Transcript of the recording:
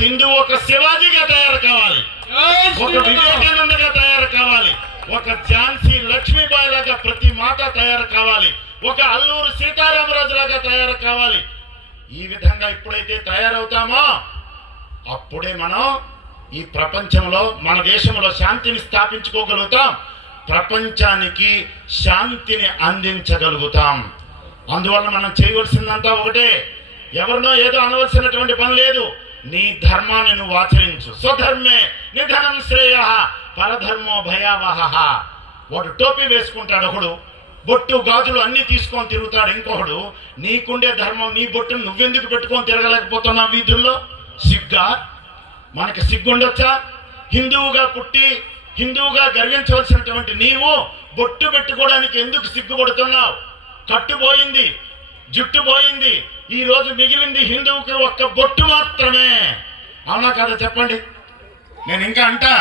హిందూ ఒక శివాజీగా తయారు కావాలి, ఒక వివేకానందగా తయారు కావాలి, ఒక ఝాన్సీ లక్ష్మీబాయి లాగా ప్రతి మాత తయారు కావాలి, ఒక అల్లూరు సీతారామరాజు లాగా తయారు కావాలి. ఈ విధంగా ఎప్పుడైతే తయారవుతామో అప్పుడే మనం ఈ ప్రపంచంలో మన దేశంలో శాంతిని స్థాపించుకోగలుగుతాం, ప్రపంచానికి శాంతిని అందించగలుగుతాం. అందువల్ల మనం చేయవలసిందంతా ఒకటే, ఎవరినో ఏదో అనవలసినటువంటి పని లేదు. నీ ధర్మాన్ని నువ్వు ఆచరించు. స్వధర్మే నిధనం శ్రేయ పరధర్మో భయావహ. వాడు టోపీ వేసుకుంటాడు, ఒకడు బొట్టు గాజులు అన్ని తీసుకొని తిరుగుతాడు, ఇంకొకడు నీకుండే ధర్మం నీ బొట్టును నువ్వెందుకు పెట్టుకొని తిరగలేకపోతున్నావు వీధుల్లో? సిగ్గా? మనకి సిగ్గుండొచ్చా? హిందువుగా పుట్టి హిందువుగా గర్వించవలసినటువంటి నీవు బొట్టు పెట్టుకోవడానికి ఎందుకు సిగ్గుపడుతున్నావు? కట్టుపోయింది, జుట్టు పోయింది, ఈ రోజు మిగిలింది హిందువుకి ఒక్క బొట్టు మాత్రమే. అవునా కదా చెప్పండి? నేను ఇంకా అంటా